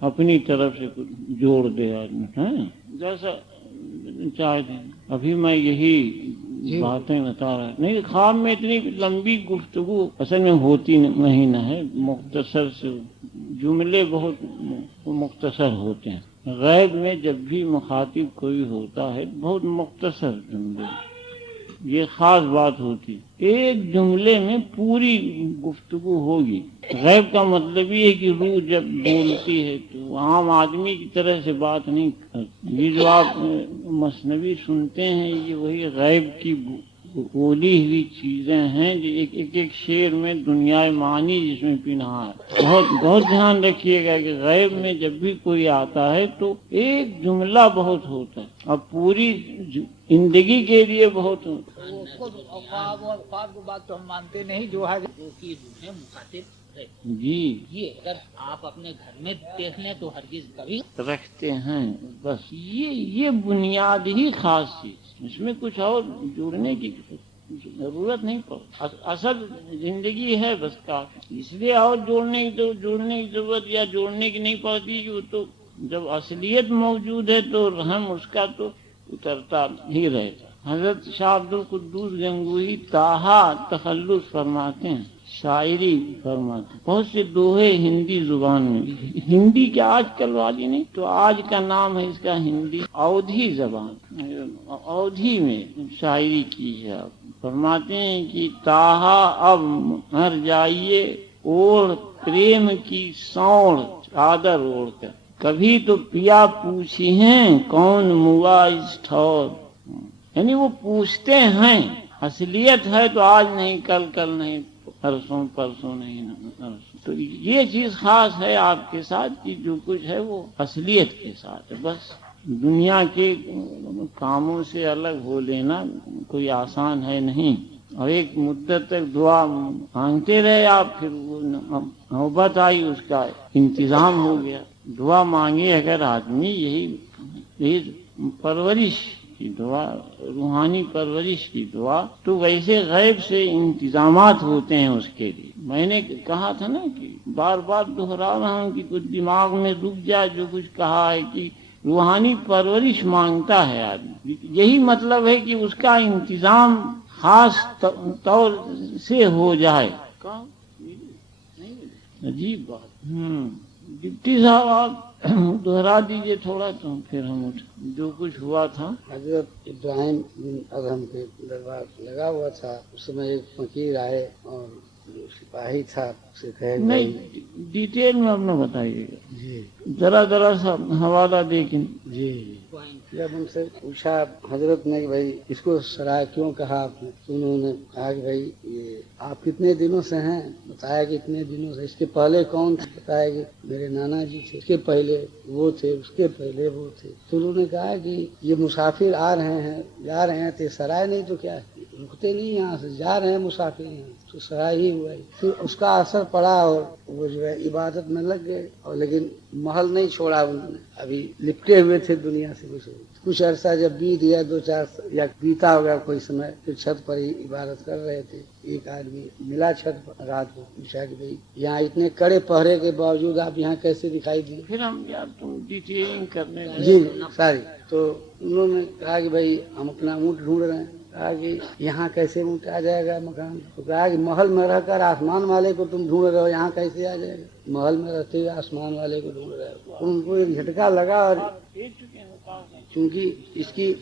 اپنی طرف سے کچھ جوڑ دے آدمی ہے جیسا چاہے دیں. ابھی میں یہی باتیں بتا رہا نہیں. خواب میں اتنی لمبی گفتگو اصل میں ہوتی نہیں نہ ہے, مختصر سے جملے بہت مختصر ہوتے ہیں. غیب میں جب بھی مخاطب کوئی ہوتا ہے بہت مختصر جملے, یہ خاص بات ہوتی. ایک جملے میں پوری گفتگو ہوگی. غیب کا مطلب یہ ہے کہ روح جب بولتی ہے تو عام آدمی کی طرح سے بات نہیں کرتی. یہ جو آپ مثنوی سنتے ہیں یہ وہی غیب کی بولی ہوئی چیزیں ہیں جو ایک ایک شعر میں دنیا معنی جس میں پنہا ہے. بہت دھیان رکھیے گا کہ غیب میں جب بھی کوئی آتا ہے تو ایک جملہ بہت ہوتا ہے, اب پوری زندگی کے لیے بہت ہوتا ہے. خواب کو بات تو ہم مانتے نہیں, جو ہے کی روح ہے مخاطب ہے. جی یہ اگر آپ اپنے گھر میں دیکھ لیں تو ہرگز کبھی رکھتے ہیں. بس یہ بنیاد ہی خاص چیز, اس میں کچھ اور جڑنے کی ضرورت نہیں پڑتی. اصل زندگی ہے بس کافی. اس لیے اور جوڑنے کی ضرورت یا جوڑنے کی نہیں پڑتی کہ وہ تو جب اصلیت موجود ہے تو رحم اس کا تو اترتا ہی رہتا. حضرت شاہ عبد القدوس گنگوہی تاہا تخلص فرماتے ہیں, شاعری فرماتے ہیں. بہت سے دوہے ہندی زبان میں, ہندی کیا آج کل والی نہیں تو آج کا نام ہے اس کا ہندی اودھی زبان, اودھی میں شاعری کی ہے. فرماتے ہیں کہ تاہا اب مر جائیے اوڑھ پریم کی سوڑ چادر اوڑھ کر, کبھی تو پیا پوچھی ہیں کون موا اس ٹھور. یعنی وہ پوچھتے ہیں, اصلیت ہے تو آج نہیں کل نہیں پرسوں نہیں. تو یہ چیز خاص ہے آپ کے ساتھ کہ جو کچھ ہے وہ اصلیت کے ساتھ ہے. بس دنیا کے کاموں سے الگ ہو لینا کوئی آسان ہے نہیں, اور ایک مدت تک دعا مانگتے رہے آپ, پھر وہ نوبت آئی اس کا انتظام ہو گیا. دعا مانگے اگر آدمی, یہی پرورش کی دعا, روحانی پرورش کی دعا, تو ویسے غیب سے انتظامات ہوتے ہیں اس کے لیے. میں نے کہا تھا نا کہ بار بار دہرا رہا ہوں کہ کچھ دماغ میں رک جائے جو کچھ کہا ہے کہ روحانی پرورش مانگتا ہے آدمی. یہی مطلب ہے کہ اس کا انتظام خاص طور سے ہو جائے. عجیب بات. ڈپٹی صاحب آپ دہرا دیجئے تھوڑا تو پھر ہم جو کچھ ہوا تھا. حضرت ابراہیم بن ادہم کے دربار لگا ہوا تھا, اس میں ایک فقیر آئے اور جو سپاہی تھا اسے کہے نہیں ڈیٹیل میں آپ نے بتائیے گا. جی ذرا سا حوالہ دیکھیں. جی جب ان سے پوچھا حضرت نے کہ بھائی اس کو سرائے کیوں کہا آپ نے, تو انہوں نے کہا کہ بھائی یہ آپ کتنے دنوں سے ہیں, بتایا کہ اتنے دنوں سے. اس کے پہلے کون تھے, بتایا کہ میرے نانا جی تھے, اس کے پہلے وہ تھے, اس کے پہلے وہ تھے. تو انہوں نے کہا کہ یہ مسافر آ رہے ہیں جا رہے ہیں, تو سرائے نہیں تو کیا ہے, رکتے نہیں یہاں سے, جا رہے ہیں مسافر یہاں, تو سرائے ہی ہوا. پھر اس کا اثر پڑا اور وہ جو ہے عبادت میں لگ گئے, اور لیکن محل نہیں چھوڑا انہوں نے. ابھی لپٹے ہوئے تھے دنیا سے. کچھ عرصہ جب بیت گیا, 2-4 یا بیتا ہو گیا کوئی سمے, پھر چھت پر ہی عبادت کر رہے تھے. ایک آدمی ملا چھت پر رات کو, پوچھا کہ بھائی یہاں اتنے کڑے پہرے کے باوجود آپ یہاں کیسے دکھائی دیے. پھر ہم تم ڈیٹیلنگ کرنے جی ساری. تو انہوں نے کہا کہ بھائی ہم اپنا اونٹ ڈھونڈ رہے ہیں. کہا کہ یہاں کیسے اونٹ آ جائے گا مکان. تو کہا کہ محل میں رہ کر آسمان والے کو تم ڈھونڈ رہے ہو, یہاں کیسے آ جائے گا. محل میں رہتے ہوئے آسمان والے کو ڈھونڈ رہے ہو. ان کو ایک جھٹکا لگا, اور چونکہ اس کی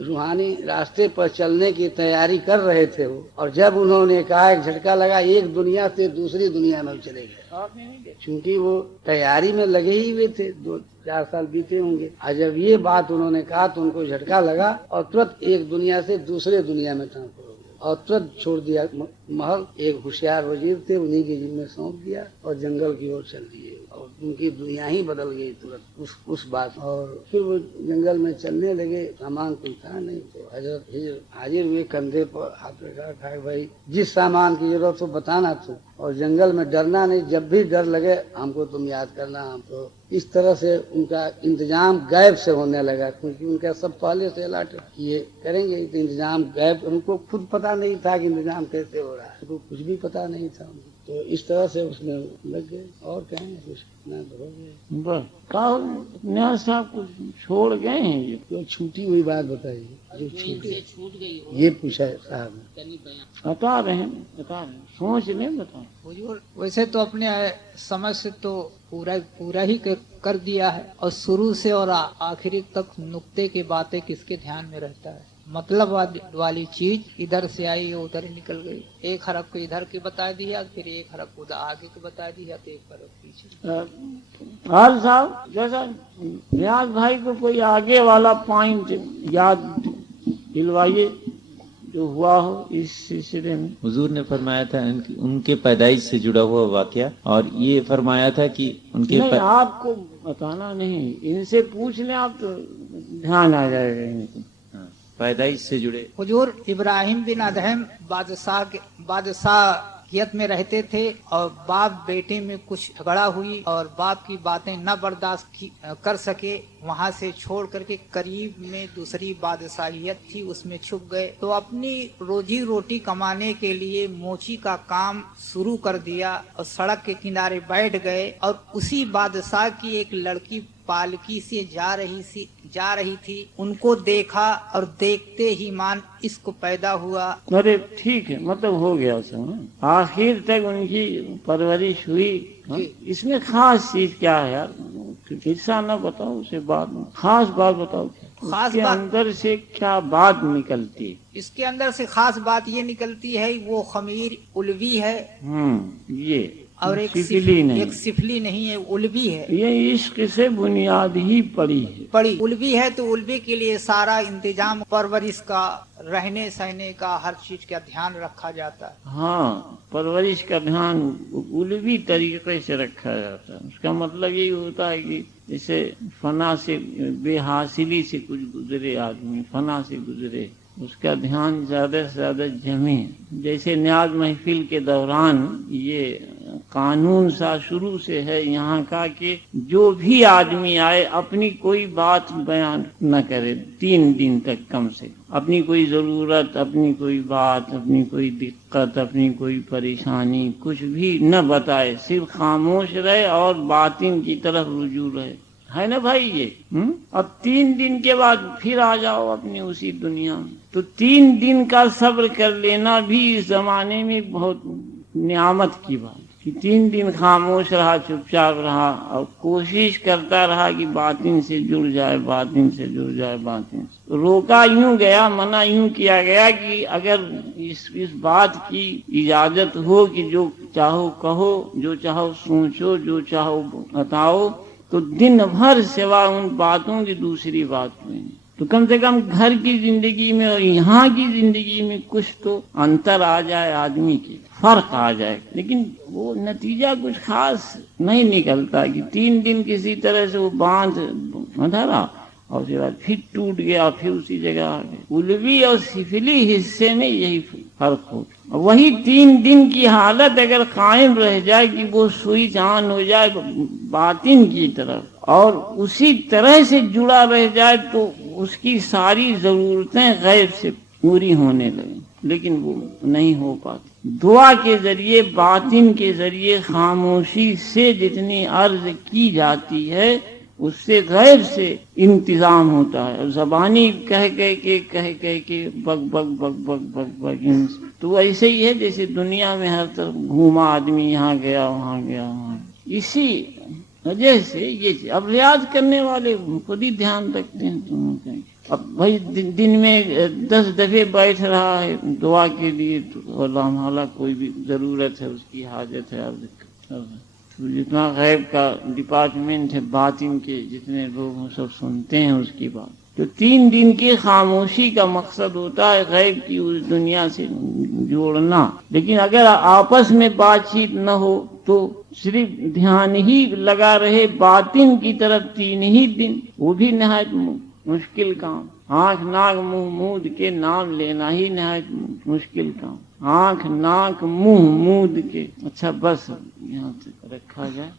روحانی راستے پر چلنے کی تیاری کر رہے تھے وہ, اور جب انہوں نے کہا ایک جھٹکا لگا, ایک دنیا سے دوسری دنیا میں چلے گئے. چونکہ وہ تیاری میں لگے ہی ہوئے تھے, 2-4 سال بیتے ہوں گے. اور جب یہ بات انہوں نے کہا تو ان کو جھٹکا لگا, اور ترنت ایک دنیا سے دوسرے دنیا میں ٹرانسفر ہو گیا, اور ترنت چھوڑ دیا محل. ایک ہوشیار وزیر تھے, انہی کے ذمہ سونپ دیا, اور جنگل کی اور چل دیے, اور ان کی دنیا ہی بدل گئی ترنت اس بات. اور پھر وہ جنگل میں چلنے لگے, سامان کوئی تھا نہیں. تو حضرت حاضر ہوئے, کندھے پر ہاتھ رکھا, کہا بھائی جس سامان کی ضرورت ہو بتانا تو, اور جنگل میں ڈرنا نہیں, جب بھی ڈر لگے ہم کو تم یاد کرنا. ہم کو اس طرح سے ان کا انتظام غیب سے ہونے لگا, کیونکہ ان کا سب پہلے سے الاٹ یہ کریں گے. انتظام غیب, ان کو خود پتہ نہیں تھا کہ انتظام کیسے ہو رہا ہے, ان کو کچھ بھی پتہ نہیں تھا. تو اس طرح سے اس میں لگ گئے. اور کہیں کچھ نہ تو ہو گئے. بس کہا نیاز صاحب کو چھوڑ گئے ہیں یہ. جو چھوٹی ہوئی بات بتائیے جو جو ان سے چھوٹ گئی ہو یہ پوچھا ہے صاحب نے. یعنی بیان بتا رہے ہیں سوچ لیں بتا. حضور ویسے تو اپنے سمجھ سے تو پورا ہی کر دیا ہے، اور شروع سے اور آخری تک نقطے کی باتیں کس کے دھیان میں رہتا ہے. مطلب والی چیز ادھر سے آئی ادھر ہی نکل گئی. ایک حرف کو ادھر کی بتا دیا، پھر ایک حرف کو آگے کو بتا دیا، تو ایک حرف پیچھے. حال صاحب جیسا نیاز بھائی کو کوئی آگے والا پوائنٹ یاد دلوائیے جو ہوا ہو اس سلسلے میں. حضور نے فرمایا تھا ان کے پیدائش سے جڑا ہوا واقعہ، اور یہ فرمایا تھا کہ ان کے نہیں آپ کو بتانا نہیں، ان سے پوچھ لیں آپ تو دھیان آ جائے گا ان کو. پیدائش سے جڑے. حضور ابراہیم بن ادہم بادشاہیت میں رہتے تھے، اور باپ بیٹے میں کچھ جھگڑا ہوئی اور باپ کی باتیں نہ برداشت کر سکے، وہاں سے چھوڑ کر کے قریب میں دوسری بادشاہیت تھی اس میں چھپ گئے. تو اپنی روزی روٹی کمانے کے لیے موچی کا کام شروع کر دیا اور سڑک کے کنارے بیٹھ گئے، اور اسی بادشاہ کی ایک لڑکی پالکی سے جا رہی تھی، ان کو دیکھا اور دیکھتے ہی مان اس کو پیدا ہوا. ارے ٹھیک ہے مطلب ہو گیا سب. آخر تک ان کی پرورش ہوئی. اس میں خاص چیز کیا ہے یار؟ قصہ نہ بتاؤ، اسے بعد میں خاص بات بتاؤ. خاص اس کے بات اندر سے کیا بات نکلتی؟ اس کے اندر سے خاص بات یہ نکلتی ہے وہ خمیر الوی ہے، یہ اور ایک سفلی نہیں، ایک سفلی نہیں ہے، الوی ہے. یہ عشق سے بنیاد ہی پڑی ہے. الوی ہے تو الوی کے لیے سارا انتظام پرورش کا، رہنے سہنے کا، ہر چیز کا دھیان رکھا جاتا ہے. ہاں پرورش کا دھیان الوی طریقے سے رکھا جاتا ہے. اس کا مطلب یہی ہوتا ہے کہ جیسے فنا سے بے حاصلی سے کچھ گزرے آدمی، فنا سے گزرے، اس کا دھیان زیادہ سے زیادہ جمے. جیسے نیاز محفل کے دوران یہ قانون سا شروع سے ہے یہاں کا کہ جو بھی آدمی آئے اپنی کوئی بات بیان نہ کرے 3 دن تک کم سے. اپنی کوئی ضرورت، اپنی کوئی بات، اپنی کوئی دقت، اپنی کوئی پریشانی کچھ بھی نہ بتائے، صرف خاموش رہے اور باطن کی طرف رجوع رہے. ہے نا بھائی یہ؟ اب 3 دن کے بعد پھر آ جاؤ اپنی اسی دنیا میں. تو 3 دن کا صبر کر لینا بھی اس زمانے میں بہت نعمت کی بات کہ 3 دن خاموش رہا، چپ چاپ رہا اور کوشش کرتا رہا کہ باطن سے جڑ جائے، باطن سے جڑ جائے، باطن سے. روکا یوں گیا، منع یوں کیا گیا کہ اگر اس بات کی اجازت ہو کہ جو چاہو کہو، جو چاہو سوچو، جو چاہو بتاؤ، تو دن بھر سوا ان باتوں کی دوسری بات ہوئی. تو کم سے کم گھر کی زندگی میں اور یہاں کی زندگی میں کچھ تو انتر آ جائے، آدمی کی فرق آ جائے. لیکن وہ نتیجہ کچھ خاص نہیں نکلتا کہ 3 دن کسی طرح سے وہ باندھ دھرا اور اس کے بعد پھر ٹوٹ گیا، پھر اسی جگہ آ گئے. الوی اور سفلی حصے میں یہی فرق ہو. وہی 3 دن کی حالت اگر قائم رہ جائے کہ وہ سوئچ آن ہو جائے باطن کی طرف اور اسی طرح سے جڑا رہ جائے تو اس کی ساری ضرورتیں غیب سے پوری ہونے لگیں. لیکن وہ نہیں ہو پاتی. دعا کے ذریعے، باطن کے ذریعے، خاموشی سے جتنی عرض کی جاتی ہے اس سے غیب سے انتظام ہوتا ہے. زبانی کہہ کے big big big big big big. تو ایسے ہی ہے جیسے دنیا میں ہر طرف گھوما آدمی، یہاں گیا وہاں گیا وہاں. اسی وجہ سے یہ اب ریاض کرنے والے خود ہی دھیان رکھتے ہیں. اب بھائی دن میں 10 دفعے بیٹھ رہا ہے دعا کے لیے تو اللہ تعالیٰ کوئی بھی ضرورت ہے، اس کی حاجت ہے. تو جتنا غیب کا ڈپارٹمنٹ ہے، باطن کے جتنے لوگ ہیں سب سنتے ہیں اس کی بات. تو 3 دن کی خاموشی کا مقصد ہوتا ہے غیب کی اس دنیا سے جوڑنا. لیکن اگر آپس میں بات چیت نہ ہو تو صرف دھیان ہی لگا رہے باطن کی طرف 3 ہی دن، وہ بھی نہایت مشکل کام. آنکھ ناک منہ مود کے نام لینا ہی نہایت مشکل کام. آنکھ ناک منہ مود کے. اچھا بس یہاں تک رکھا جائے.